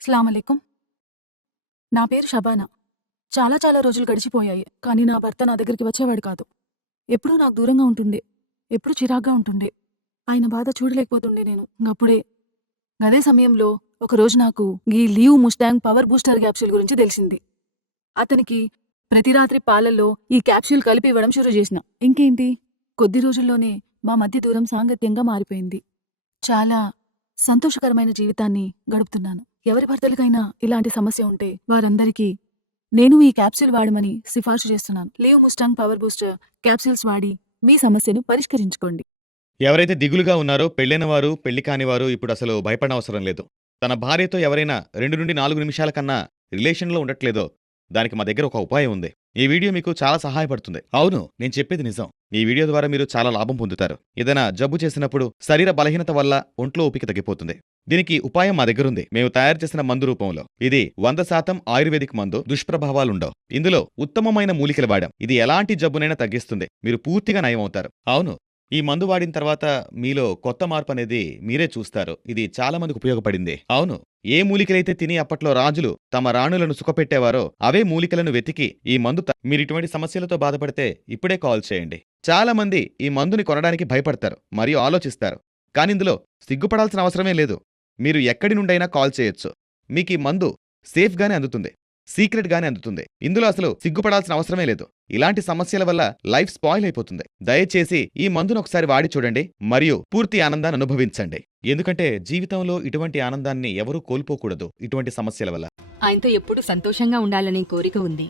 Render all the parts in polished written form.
అస్సలాముఅలైకుం. నా పేరు షబానా. చాలా రోజులు గడిచిపోయాయి. కానీ నా భర్త నా దగ్గరికి వచ్చేవాడు కాదు. ఎప్పుడూ నాకు దూరంగా ఉంటుండే. ఎప్పుడూ చిరాగ్గా ఉంటుండే. ఆయన బాధ చూడలేకపోతుండే నేను. అప్పుడే అదే సమయంలో ఒకరోజు నాకు ఈ leave Mustang power booster capsule గురించి తెలిసింది. అతనికి ప్రతి రాత్రి పాలల్లో ఈ క్యాప్సూల్ కలిపి ఇవ్వడం షురూ చేసిన. ఇంకేంటి, కొద్ది రోజుల్లోనే మా మధ్య దూరం సాంగత్యంగా మారిపోయింది. చాలా సంతోషకరమైన జీవితాన్ని గడుపుతున్నాను. ఎవరి భర్తలకైనా ఇలాంటి సమస్య ఉంటే వారందరికీ నేను ఈ క్యాప్సూల్ వాడమని సిఫార్సు చేస్తున్నాను. Leave Mustang power booster capsules వాడి మీ సమస్యను పరిష్కరించుకోండి. ఎవరైతే దిగులుగా ఉన్నారో పెళ్ళైన వారు, పెళ్లి కానివారు ఇప్పుడసలు భయపడనవసరం లేదు. తన భార్యతో ఎవరైనా 2-4 నిమిషాల కన్నా రిలేషన్‌లో ఉండట్లేదో, దానికి మా దగ్గర ఒక ఉపాయం ఉంది. ఈ వీడియో మీకు చాలా సహాయపడుతుంది. అవును, నేను చెప్పేది నిజం. ఈ వీడియో ద్వారా మీరు చాలా లాభం పొందుతారు. ఏదైనా జబ్బు చేసినప్పుడు శరీర బలహీనత వల్ల ఒంట్లో ఓపిక తగ్గిపోతుంది. దీనికి ఉపాయం మా దగ్గరుంది. మేము తయారు చేసిన మందు రూపంలో. ఇది 100% ఆయుర్వేదిక్ మందు. దుష్ప్రభావాలుండవు. ఇందులో ఉత్తమమైన మూలికలు వాడాం. ఇది ఎలాంటి జబ్బునైనా తగ్గిస్తుంది. మీరు పూర్తిగా నయమవుతారు. అవును, ఈ మందు వాడిన తర్వాత మీలో కొత్త మార్పనేది మీరే చూస్తారు. ఇది చాలా మందికి ఉపయోగపడింది. అవును, ఏ మూలికలైతే తిని అప్పట్లో రాజులు తమ రాణులను సుఖపెట్టేవారో అవే మూలికలను వెతికి ఈ మందు మీరిటువంటి సమస్యలతో బాధపడితే ఇప్పుడే కాల్ చేయండి. చాలా మంది ఈ మందుని కొనడానికి భయపడతారు మరియు ఆలోచిస్తారు. కానిందులో సిగ్గుపడాల్సిన అవసరమే లేదు. మీరు ఎక్కడి నుండైనా కాల్ చేయొచ్చు. మీకీ మందు సేఫ్గానే అందుతుంది. సీక్రెట్గానే అందుతుంది. ఇందులో అసలు సిగ్గుపడాల్సిన అవసరమే లేదు. ఇలాంటి సమస్యల వల్ల లైఫ్ స్పాయిల్ అయిపోతుంది. దయచేసి ఈ మందును ఒకసారి వాడి చూడండి మరియు పూర్తి ఆనందాన్ని అనుభవించండి. ఎందుకంటే జీవితంలో ఇటువంటి ఆనందాన్ని ఎవరూ కోల్పోకూడదు ఇటువంటి సమస్యల వల్ల. ఆయనతో ఎప్పుడు సంతోషంగా ఉండాలనే కోరిక ఉంది.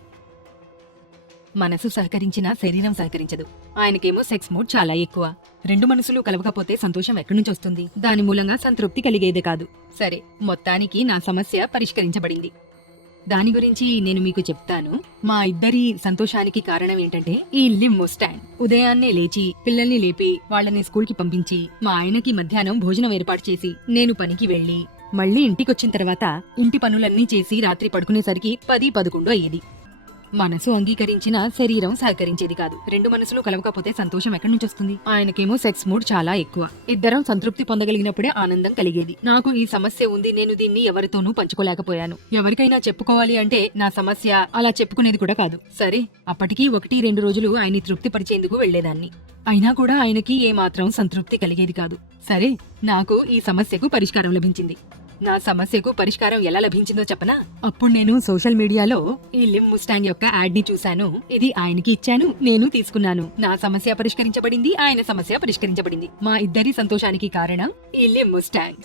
మనసు సహకరించినా శరీరం సహకరించదు. ఆయనకేమో సెక్స్ మూడ్ చాలా ఎక్కువ. రెండు మనసులు కలవకపోతే సంతోషం ఎక్కడి నుంచి వస్తుంది? దాని మూలంగా సంతృప్తి కలిగేదే కాదు. సరే, మొత్తానికి నా సమస్య పరిష్కరించబడింది. దాని గురించి నేను మీకు చెప్తాను. మా ఇద్దరి సంతోషానికి కారణం ఏంటంటే ఈ లివ్ ముస్టాంగ్. ఉదయాన్నే లేచి పిల్లల్ని లేపి వాళ్ళని స్కూల్కి పంపించి మా ఆయనకి మధ్యాహ్నం భోజనం ఏర్పాటు చేసి నేను పనికి వెళ్లి మళ్లీ ఇంటికొచ్చిన తర్వాత ఇంటి పనులన్నీ చేసి రాత్రి పడుకునేసరికి 10-11 అయ్యేది. మనసు అంగీకరించినా శరీరం సహకరించేది కాదు. రెండు మనసులు కలవకపోతే సంతోషం ఎక్కడి నుంచి వస్తుంది? ఆయనకేమో సెక్స్ మూడ్ చాలా ఎక్కువ. ఇద్దరం సంతృప్తి పొందగలిగినప్పుడే ఆనందం కలిగేది. నాకు ఈ సమస్య ఉంది. నేను దీన్ని ఎవరితోనూ పంచుకోలేకపోయాను. ఎవరికైనా చెప్పుకోవాలి అంటే నా సమస్య అలా చెప్పుకునేది కూడా కాదు. సరే, అప్పటికి 1-2 రోజులు ఆయన్ని తృప్తిపరిచేందుకు వెళ్లేదాన్ని. అయినా కూడా ఆయనకి ఏమాత్రం సంతృప్తి కలిగేది కాదు. సరే, నాకు ఈ సమస్యకు పరిష్కారం లభించింది. నా సమస్యకు పరిష్కారం ఎలా లభించిందో చెప్పనా? అప్పుడు నేను సోషల్ మీడియాలో ఈ లివ్ ముస్టాంగ్ యొక్క యాడ్ ని చూశాను. ఇది ఆయనకి ఇచ్చాను, నేను తీసుకున్నాను. నా సమస్య పరిష్కరించబడింది, ఆయన సమస్య పరిష్కరించబడింది. మా ఇద్దరి సంతోషానికి కారణం ఈ లివ్ ముస్టాంగ్.